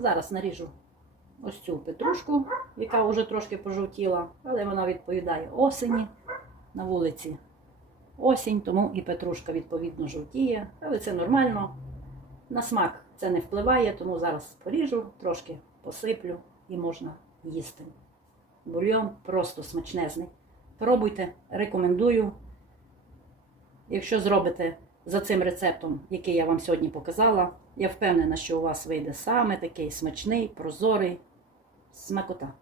Зараз наріжу ось цю петрушку, яка вже трошки пожовтіла, але вона відповідає осені на вулиці. Осінь, тому і петрушка відповідно жовтіє, але це нормально. На смак це не впливає, тому зараз поріжу, трошки посиплю і можна їсти. Бульйон просто смачнезний. Пробуйте, рекомендую. Якщо зробите за цим рецептом, який я вам сьогодні показала, я впевнена, що у вас вийде саме такий смачний, прозорий смакота.